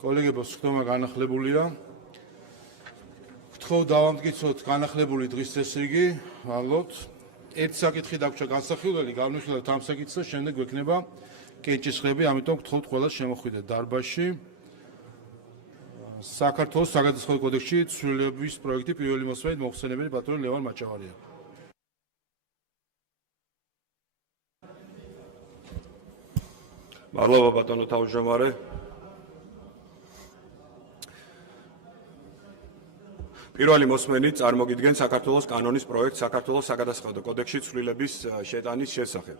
კოლეგებო, სხდომა განახლებულია. გთხოვ დავამტკიცოთ განახლებული დღის წესრიგი. მადლობთ. ერთი საკითხი დაგვრჩა განსახილველი, განვიხილოთ ამ საკითხს და შემდეგ გვექნება კენჭისყრები, ამიტომ გთხოვთ ყველას შემოხვიდეთ დარბაზში. საქართველოს საგადასახადო კოდექსში ცვლილების პროექტი პირველი მოსმენით მოხსენებელი ბატონი ლევან მაჭავარია. მადლობა ბატონო თავმჯდომარე. პირველი მოსმენით წარმოგიდგენ საქართველოს კანონის პროექტს საქართველოს საგადასახადო კოდექსში ცვლილების შეტანის შესახებ.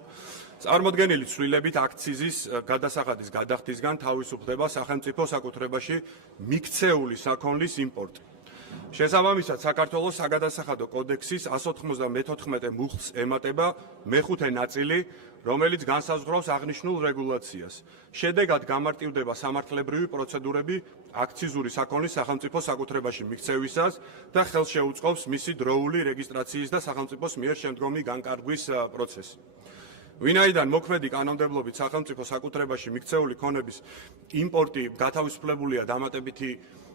წარმოდგენილი ცვლილებით აქციზის გადასახადის გადახდისგან თავისუფლდება სახელმწიფო საკუთრებაში მიქცეული საქონლის იმპორტი. შესაბამისად, საქართველოს საგადასახადო კოდექსის 194 მუხლს ემატება მეხუთე ნაწილი, რომელიც განსაზღვრავს აღნიშნულ რეგულაციას. შედეგად გამარტივდება სამართლებრივი პროცედურები აქციზური საქონლის სახელმწიფო საკუთრებაში მიქცევისას და ხელს შეუწყობს მისი დროული რეგისტრაციის და სახელმწიფოს მიერ შემდგომი განკარგვის პროცესი. ვინაიდან მოქმედი კანონმდებლობით სახელმწიფო საკუთრებაში მიქცეული ქონების იმპორტი გათავისუფლებულია დამატებითი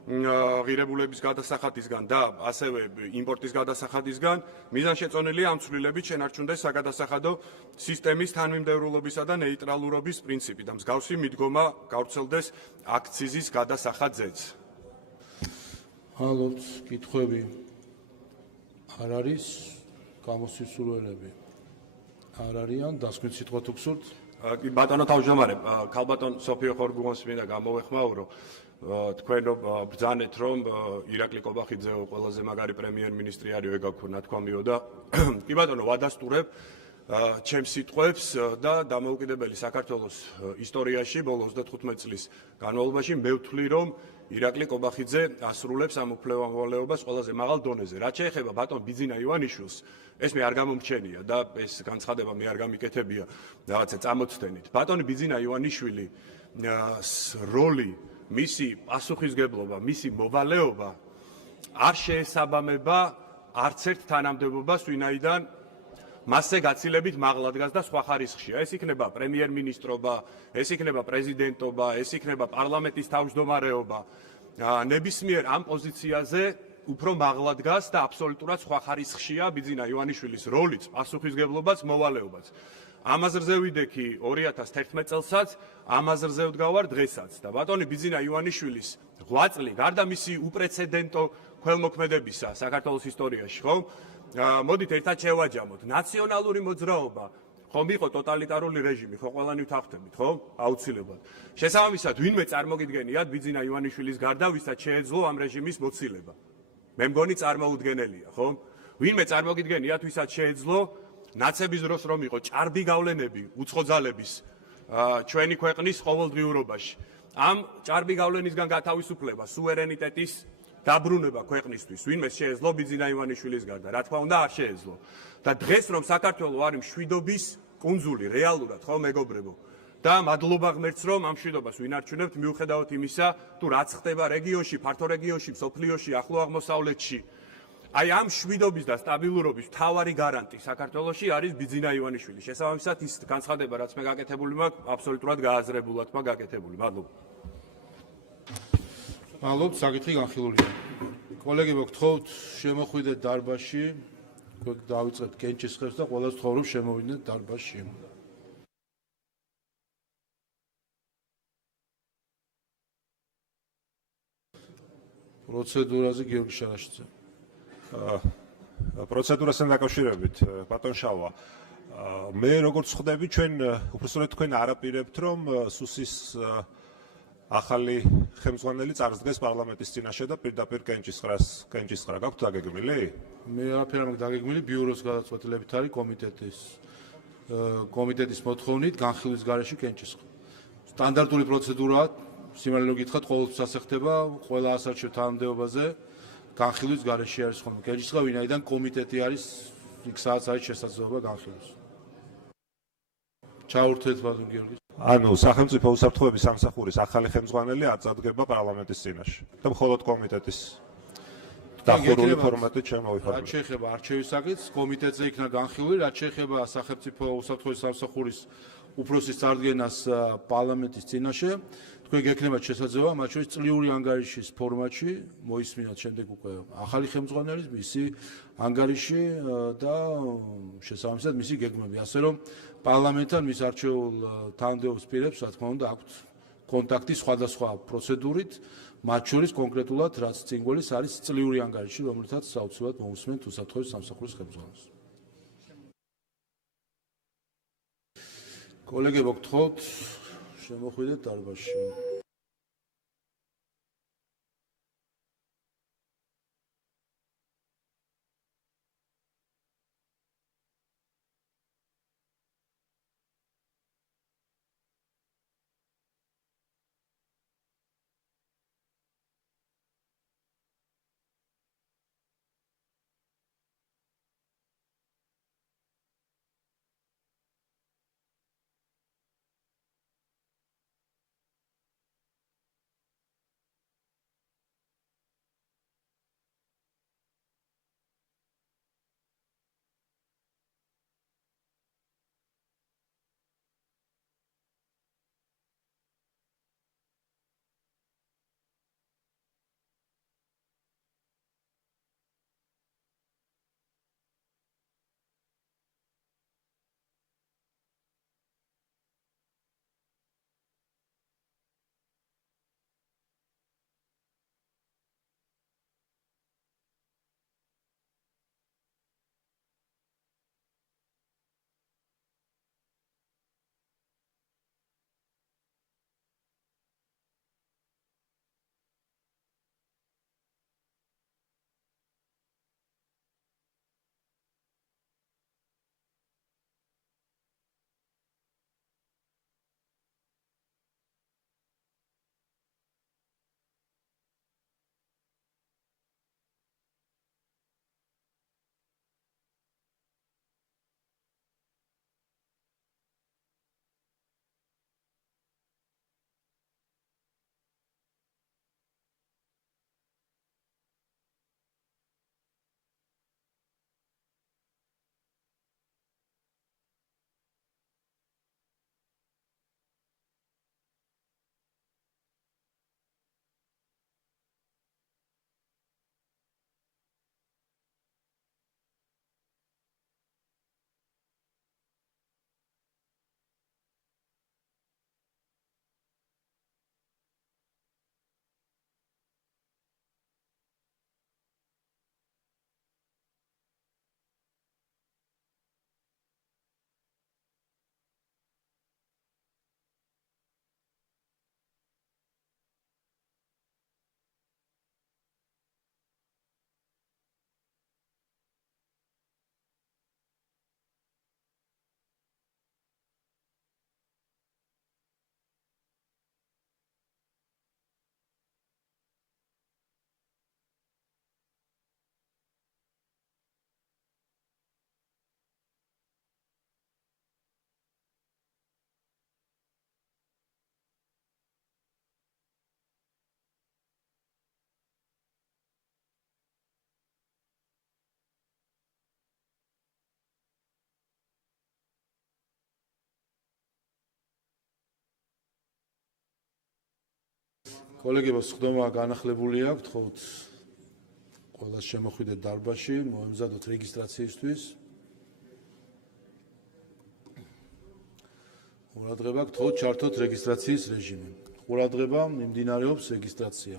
ღირებულების გადასახადისგან და ასევე იმპორტის გადასახადისგან, მიზანშეწონილია ამ ცვლილებით შენარჩუნდეს საგადასახადო სისტემის თანმიმდევრულობისა და ნეიტრალურობის პრინციპი და მსგავსი მიდგომა გავრცელდეს აქციზის გადასახადზეც. მადლობთ. კითხვები არ არის, გამოსისურველები არ არიან, დასკვით სიტყვა თუ გსურთ? ბატონო თავმჯდომარე, ქალბატონ სოფიო ხორგუღონს მინდა გამოვეხმაურო. თქვენ ბრძანეთ, რომ ირაკლი კობახიძე ყველაზე მაგარი პრემიერ-მინისტრი არის, ეგ აქვს ნათქვამიო და კი ბატონო, ვადასტურებ ჩემს სიტყვებს და დამოუკიდებელი საქართველოს ისტორიაში ბოლო 35 წლის განმავლობაში მე ვთვლი, რომ ირაკლი კობახიძე ასრულებს ამ უფლებამოვალეობას ყველაზე მაღალ დონეზე. რაც შეეხება ბატონ ბიძინა ივანიშვილს, ეს მე არ გამომჩენია და ეს განცხადება მე არ გამიკეთებია რაღაცა წამოცდენით. ბატონი ბიძინა ივანიშვილი როლი, მისი პასუხისგებლობა, მისი მოვალეობა არ შეესაბამება არც ერთ თანამდებობას, ვინაიდან მასზე გაცილებით მაღლა დგას და სხვა ხარისხშია. ეს იქნება პრემიერ-მინისტრობა, ეს იქნება პრეზიდენტობა, ეს იქნება პარლამენტის თავმჯდომარეობა. ნებისმიერ ამ პოზიციაზე უფრო მაღლა დგას და აბსოლუტურად სხვა ხარისხშია ბიძინა ივანიშვილის როლიც, პასუხისგებლობაც, მოვალეობაც. ამაზრზე ვიდექი 2011 წელსაც, ამაზრზე ვდგავარ დღესაც და ბატონი ბიძინა ივანიშვილის ღვაწლი, გარდა მისი უპრეცედენტო ქველმოქმედებისა საქართველოს ისტორიაში, ხო? მოდით ერთად შევაჯამოთ. ნაციონალური მოძრაობა ხომ იყო ტოტალიტარული რეჟიმი, ხო ყველანი ვთანხმდებით, ხო? აუცილებლად. შესაბამისად, ვინმე წარმოგიდგენიათ ბიძინა ივალიშვილის გარდა, ვისაც შეეძლო ამ რეჟიმის მოცილება. მე მგონი წარმოუდგენელია, ხო? ვინმე წარმოგიდგენიათ, ვისაც შეეძლო ნაცების დროს რომ იყო ჭარბი გავლენები უცხო ძალების ჩვენი ქვეყნის ყოველდღიურობაში. ამ ჭარბი გავლენისგან გათავისუფლება, სუვერენიტეტის დაბრუნება ქვეყნისთვის, ვინმე შეეძლო ბიძინა ივანიშვილის გარდა, რა თქმა უნდა არ შეეძლო. და დღეს რომ საქართველო არის მშვიდობის კუნძული, რეალურად, ხო მეგობრებო? და მადლობა ღმერთს, რომ ამ მშვიდობას ვინარჩუნებთ, მიუხედავად იმისა, თუ რაც ხდება რეგიონში, ფართო რეგიონში, მსოფლიოში, ახლო აღმოსავლეთში. აი ამ მშვიდობის და სტაბილურობის მთავარი გარანტი საქართველოში არის ბიძინა ივანიშვილი. შესაბამისად, ის განცხადება, რაც მე გაკეთებული მაქვს, აბსოლუტურად გააზრებულად მაქვს გაკეთებული. მადლობა. მადლობთ, საკითხი განხილულია. კოლეგებო, გთხოვთ შემოხვიდეთ დარბაზში, დავიწყებთ კენჭისყრებს და ყველას ვთხოვ, რომ შემოვიდნენ დარბაზში. პროცედურაზე გიორგი შარაშიძე. პროცედურასთან დაკავშირებით, ბატონ შავა, მე როგორც ხვდები, ჩვენ უბრალოდ თქვენ არაპირებთ, რომ სუსის ახალი ხელმძღვანელი წარსდგეს პარლამენტის წინაშე და პირდაპირ კენჭისყრა გაქვთ დაგეგმილი? მე არაფერ არ მაქვს დაგეგმილი, ბიუროს გადაწყვეტილებით არის კომიტეტის მოთხოვნით განხილვის გარეშე კენჭისყრა. სტანდარტული პროცედურაა, სიმართლე გითხრათ, ყოველთვის ასახდება, ყველა ასარჩევ თანამდებობაზე განხილვის გარეშე არის ხოლმე კენჭისყრა, ვინაიდან კომიტეტი არის, იქ სადაც არის შესაძლებლობა განხილვის. ჩაურთეთ ბატონ გიორგი. ანუ სახელმწიფო უსაფრთხოების სამსახურის ახალი ხელმძღვანელი არ წარდგება პარლამენტის წინაშე და მხოლოდ კომიტეტის დახურული ფორმატით შემოვიფარგლება. რაც შეეხება არჩევის საკითხს, კომიტეტზე იქნა განხილული, რაც შეეხება სახელმწიფო უსაფრთხოების სამსახურის უფროსის წარდგენას პარლამენტის წინაშე, თქვენ გექნებათ შესაძლებლობა მათ შორის წლიური ანგარიშის ფორმატში მოისმინოთ შემდეგ უკვე ახალი ხელმძღვანელის მისი ანგარიში და შესაბამისად მისი გეგმები, ასე რომ პარლამენტთან მის არჩეულ თანამდებობს პირებს, რა თქმა უნდა, აქვთ კონტაქტი სხვადასხვა პროცედურით, მათ შორის კონკრეტულად რაც წინ გველის არის წლიური ანგარიში, რომელთაც საოცრად მოусმენთ უსაფრთხოების სამსახურის ხელმძღვანელს. კოლეგებო, გთხოვთ შემოხვიდეთ დარბაზში. კოლეგებო, სხდომა განახლებული აქვს, თხოვთ ყველას შემოხვიდეთ დარბაზში, მოემზადოთ რეგისტრაციისთვის. ყურადღება, გთხოვთ ჩართოთ რეგისტრაციის რეჟიმი. ყურადღება, მიმდინარეობს რეგისტრაცია.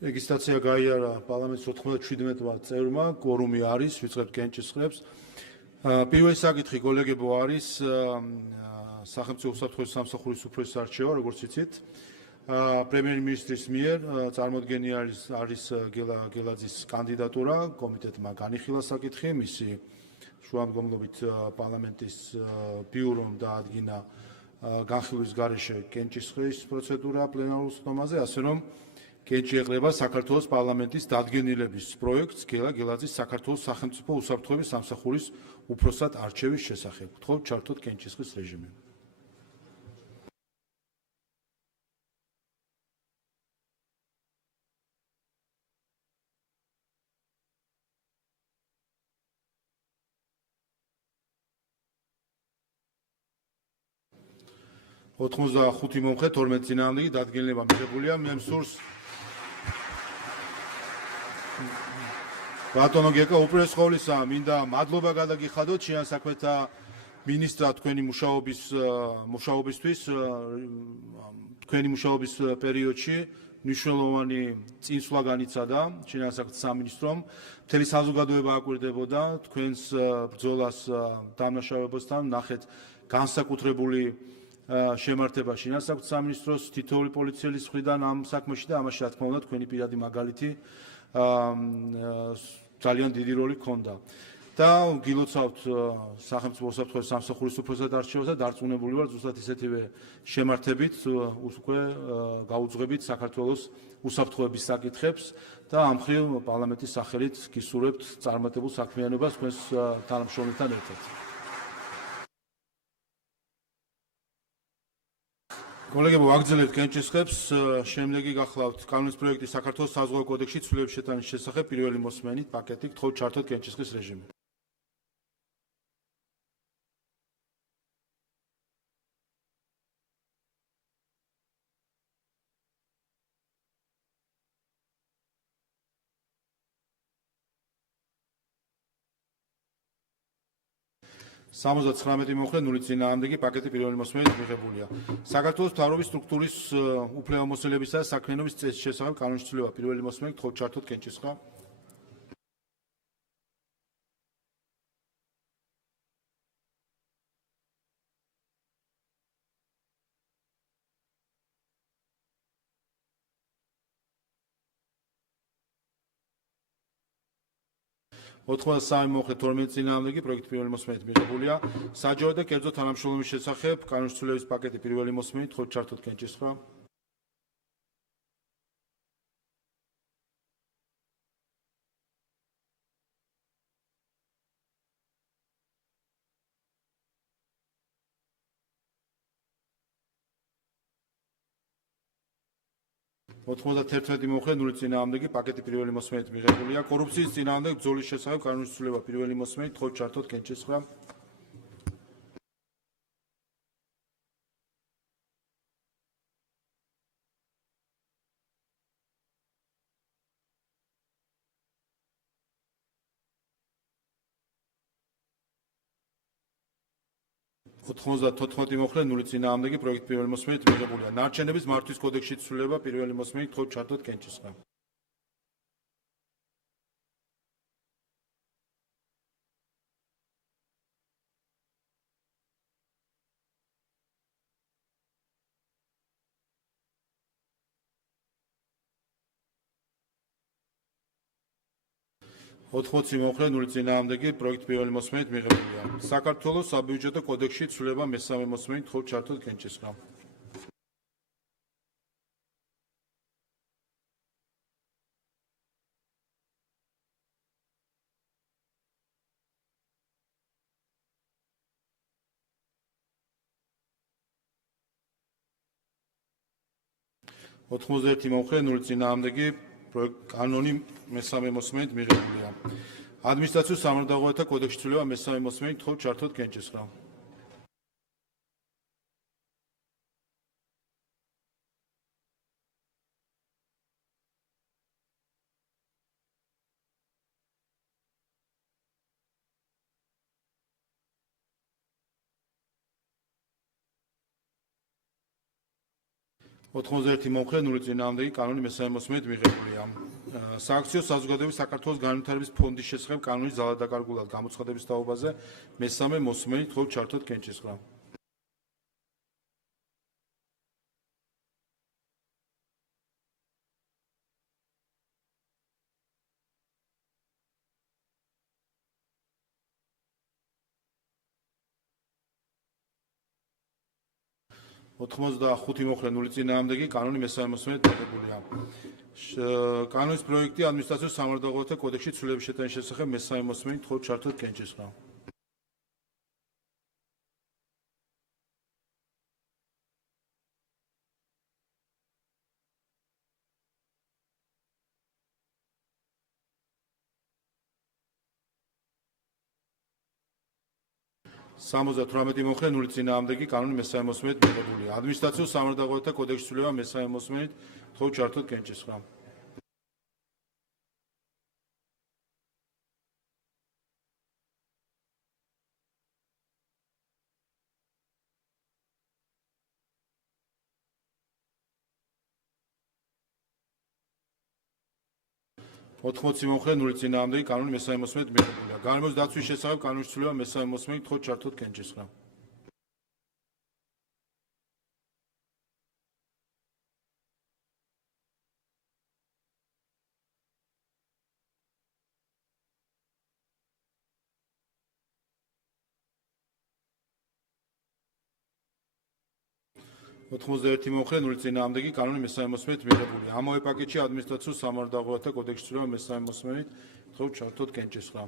რეგისტრაცია გაიარა პარლამენტის 97-მა წევრმა, კვორუმი არის, ვიწყებთ კენჭისყრებს. პირველი საკითხი კოლეგებო არის სახელმწიფო უსაფრთხოების სამსახურის უფროსის არჩევა, როგორც იცით. პრემიერ-მინისტრის მიერ წარმოდგენილი არის გელაძის კანდიდატურა, კომიტეტმა განიხილა საკითხი, მისი შუამდგომლობით პარლამენტის ბიურომ დაადგინა განხილვის გარეშე კენჭისყრის პროცედურა პლენარულ სხდომაზე, ასე რომ კენჭი ეყრება საქართველოს პარლამენტის დადგენილების პროექტს გელაძის საქართველოს სახელმწიფო უსაფრთხოების სამსახურის უფროსად არჩევის შესახებ. გთხოვთ ჩართოთ კენჭისყრის რეჟიმი. ოთხმოცდახუთი მომხრე 12 წინააღმდეგი დადგენილება მიღებულია. მე მსურს ბატონო გეკა უპირველეს ყოვლისა მინდა მადლობა გადაგიხადოთ შინაგან საქმეთა მინისტრად თქვენი მუშაობისთვის თქვენი მუშაობის პერიოდში მნიშვნელოვანი წინსვლა განიცადა შინაგან საქმეთა სამინისტრომ. მთელი საზოგადოება აკვირდებოდა თქვენს ბრძოლას დამნაშავებასთან, ნახეთ განსაკუთრებული შემართება შინაგან საქმეთა სამინისტროს თითოეული პოლიციელის მხრიდან ამ საქმეში და ამაში რა თქმა უნდა თქვენი პირადი მაგალითი ძალიან დიდი როლი ჰქონდა. და გილოცავთ სახელმწიფო უსაფრთხოების სამსახურის უფროსად არჩევას და დარწმუნებული ვარ ზუსტად ისეთივე შემართებით უკვე გაუძღვებით საქართველოს უსაფრთხოების საკითხებს და ამ მხრივ პარლამენტის სახელით გისურვებთ წარმატებულ საქმიანობას თქვენს თანამშრომლებთან ერთად. კოლეგებო, ვაგრძელებთ კენჭისყრებს. შემდეგი გახლავთ კანონის პროექტი საქართველოს საზღვაო კოდექსში ცვლილების შეტანის შესახებ პირველი მოსმენით პაკეტი. გთხოვთ ჩართოთ კენჭისყრის რეჟიმი. სამოცდათხრამეტი მომხრე 0 წინააღმდეგი პაკეტი პირველი მოსმენით მიღებულია. საქართველოს მთავრობის სტრუქტურის უფლებამოსილებისა და საქმიანობის წესის შესახებ კანონის ცვლილება პირველი მოსმენით. გთხოვთ ჩართოთ კენჭისყრა. ოთხმოცდასამი მომხრე 12 წინააღმდეგი პროექტი პირველი მოსმენით მიღებულია. საჯარო და კერძო თანამშრომლობის შესახებ კანონის ცვლილების პაკეტი პირველი მოსმენით. გთხოვთ ჩართოთ კენჭისყრა. ოთხმოცდათერთმეტი მომხრე 0 წინააღმდეგი პაკეტი პირველი მოსმენით მიღებულია. კორუფციის წინააღმდეგ ბრძოლის შესახებ კანონის ცვლილება პირველი მოსმენით. გთხოვთ ჩართოთ კენჭისყრა. ოთხმოცდათოთხმეტი მომხრე 0 წინააღმდეგი პროექტი პირველი მოსმენით მიღებულია. ნარჩენების მართვის კოდექსში ცვლილება პირველი მოსმენით. გთხოვთ ჩართოთ კენჭისყრა. ოთხმოცი მომხრე 0 წინააღმდეგი პროექტი პირველი მოსმენით მიღებულია. საქართველოს საბიუჯეტო კოდექსში ცვლილება მესამე მოსმენით. გთხოვთ ჩართოთ კენჭისყრა. ოთხმოცდაერთი მომხრე 0 წინააღმდეგი კანონი მესამე მოსმენით მიღებულია. ადმინისტრაციულ სამართალდაღოთა კოდექსში ცვლილება მესამე მოსმენით. გთხოვთ ჩართოთ კენჭისყრა. 91 მომხრე 0 წინააღმდეგი კანონი მესამე მოსმენით მიღებულია. სააქციო საზოგადოების საქართველოს განვითარების ფონდის შესახებ კანონის ძალადაკარგულად გამოცხადების თაობაზე მესამე მოსმენით თხოვ ჩართოთ კენჭისყრა. ოთხმოცდახუთი მომხრე 0 წინააღმდეგი კანონი მესამე მოსმენით მიღებულია. კანონის პროექტი ადმინისტრაციულ სამართალდამცავთა კოდექსში ცვლილების შეტანის შესახებ მესამე მოსმენით თხოვ ჩართოთ კენჭისყრა. სამოცდათვრამეტი მომხრე 0 წინააღმდეგი კანონი მესამე მოსმენით მიღებულია. ადმინისტრაციულ სამართალდამცავთა კოდექსში ცვლილება მესამე მოსმენით თხოვ ჩართოთ კენჭისყრა. ოთხმოცი მომხრე 0 წინააღმდეგი კანონი მესამე მოსმენით მიღებულია. გარემოს დაცვის შესახებ კანონის ცვლილება მესამე მოსმენით თხოვ ჩართოთ კენჭისყრა. ოთხმოცდაერთი მომხრე 0 წინააღმდეგი კანონი მესამე მოსმენით მიღებულია. ამავე პაკეტში ადმინისტრაციულ სამართალდამცავთა კოდექსში ცვლილება მესამე მოსმენით თხოვ ჩართოთ კენჭისყრა.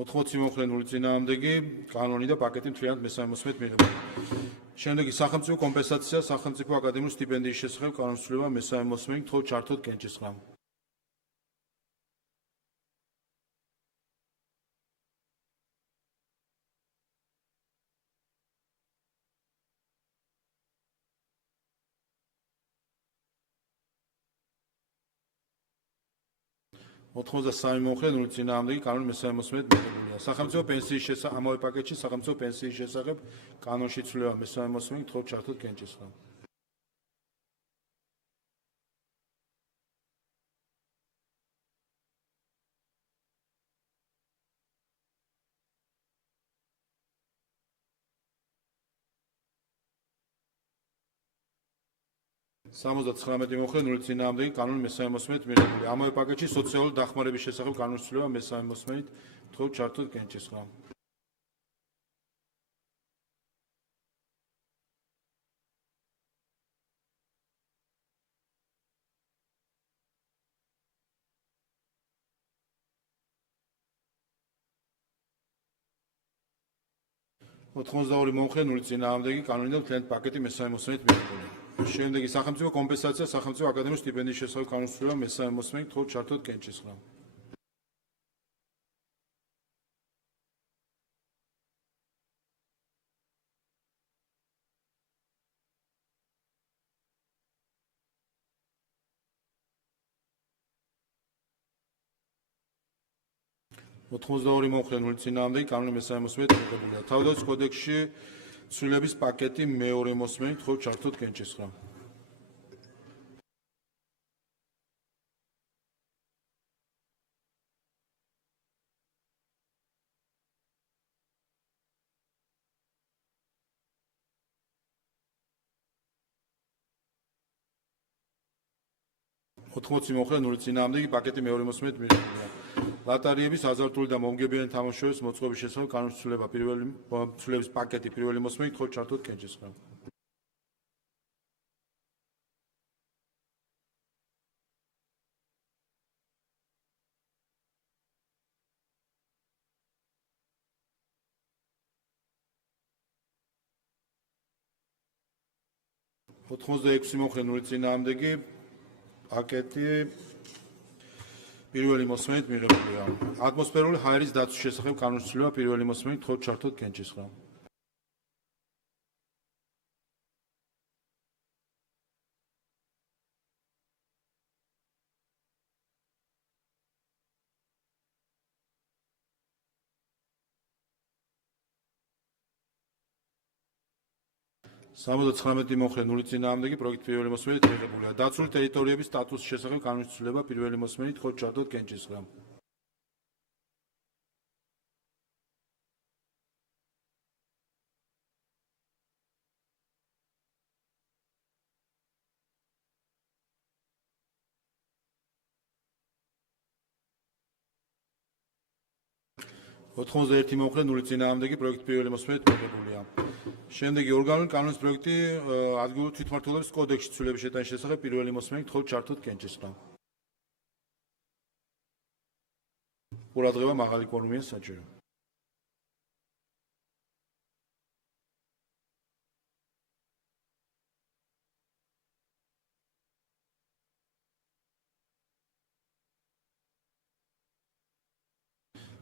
ოთხმოცი მომხრე 0 წინააღმდეგი კანონი და პაკეტი მთლიანად მესამე მოსმენით მიღებულია. შემდეგი სახელმწიფო კომპენსაცია სახელმწიფო აკადემიური სტიპენდიის შესახებ კანონის ცვლილება მესამე მოსმენით თხოვ ჩართოთ კენჭისყრა. ოთხმოცდასამი მომხრე 0 წინააღმდეგი კანონი მესამე მოსმენით მიღებულია. სახელმწიფო პენსიის შესახებ ამავე პაკეტში სახელმწიფო პენსიის შესახებ კანონში ცვლილება მესამე მოსმენით თხოვ ჩართოთ კენჭისყრა. სამოცდათვრამეტი მომხრე 0 წინააღმდეგი კანონი მესამე მოსმენით მიღებულია. ამავე პაკეტში სოციალური დახმარების შესახებ კანონის ცვლილება მესამე მოსმენით თხოვ ჩართოთ კენჭისყრა. ოთხმოცდაორი მომხრე 0 წინააღმდეგი კანონი და მთლიანი პაკეტი მესამე მოსმენით მიღებულია. შემდეგი სახელმწიფო კომპენსაცია სახელმწიფო აკადემიური სტიპენდიის შესახებ კანონის ცვლილება მესამე მოსმენით თხოვ ჩართოთ კენჭისყრა. ოთხმოცდაორი მომხრე 0 წინააღმდეგი კანონი მესამე მოსმენით მიღებულია. თავდაცვის კოდექსში ცვლილების პაკეტი მეორე მოსმენით თხოვ ჩართოთ კენჭისყრა. ოთხმოცი მომხრე 0 წინააღმდეგი პაკეტი მეორე მოსმენით მიღებულია. ლატარიების აზარტული და მომგებიანი თამაშების მოწყობის შესახებ კანონის ცვლილების პაკეტი პირველი მოსმენით თხოვ ჩართოთ კენჭისყრა. ოთხმოცდაექვსი მომხრე 0 წინააღმდეგი პაკეტი პირველი მოსმენით მიღებულია. ატმოსფერული ჰაერის დაცვის შესახებ კანონის ცვლილება პირველი მოსმენით თხოვ ჩართოთ კენჭისყრა. 79 მომხრე 0 წინააღმდეგი პროექტი პირველი მოსმენით მიღებულია. დაცული ტერიტორიების სტატუსის შესახებ კანონის ცვლილება პირველი მოსმენით ხოთ ჩართოთ კენჭისყრა. ოთხმოცდაერთი მომხრე 0 წინააღმდეგი პროექტი პირველი მოსმენით მიღებულია. შემდეგი ორგანული კანონის პროექტი ადგილობრივ თვითმმართველობის კოდექსში ცვლილების შეტანის შესახებ პირველი მოსმენით ხოთ ჩართოთ კენჭისყრა. ყურადღება მაღალი კვორუმია საჭირო.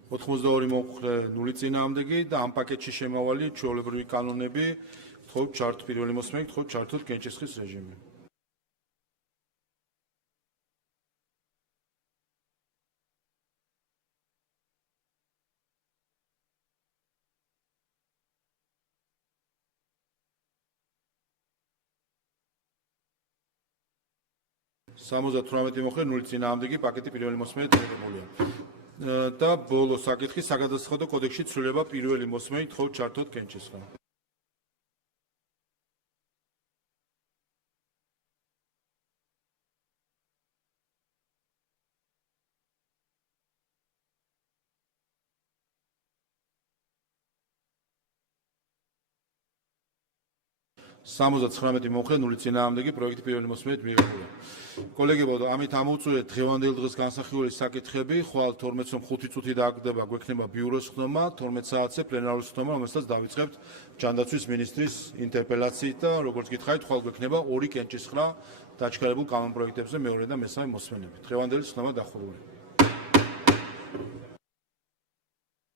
ოთხმოცდაორი მომხრე 0 წინააღმდეგი და ამ პაკეტში შემავალი ჩვეულებრივი კანონები ხოთ ჩართოთ პირველი მოსმენით ხოთ ჩართოთ კენჭისყრის რეჟიმი. სამოცდათვრამეტი მომხრე 0 წინააღმდეგი პაკეტი პირველი მოსმენით მიღებულია. და ბოლო საკითხი საგადასახადო კოდექსში ცვლილება პირველი მოსმენით ხოთ ჩართოთ კენჭისყრა. სამოცდათვრამეტი მომხრე 0 წინააღმდეგი პროექტი პირველი მოსმენით მიღებულია. კოლეგებო, ამით ამოვწურეთ დღევანდელ დღეს განსახილველი საკითხები, ხვალ 12-ს 5 წუთი დააგდება გვექნება ბიუროს ხდომა, 12 საათზე პლენარული ხდომა, რომელსაც დავიწყებთ ჯანდაცვის მინისტრის ინტერპელაციით და როგორც გითხარით, ხვალ გვექნება 2 კენჭისყრა დაჩქარებულ კანონ პროექტებზე მეორე და მესამე მოსმენები. დღევანდელი ხდომა დახურული.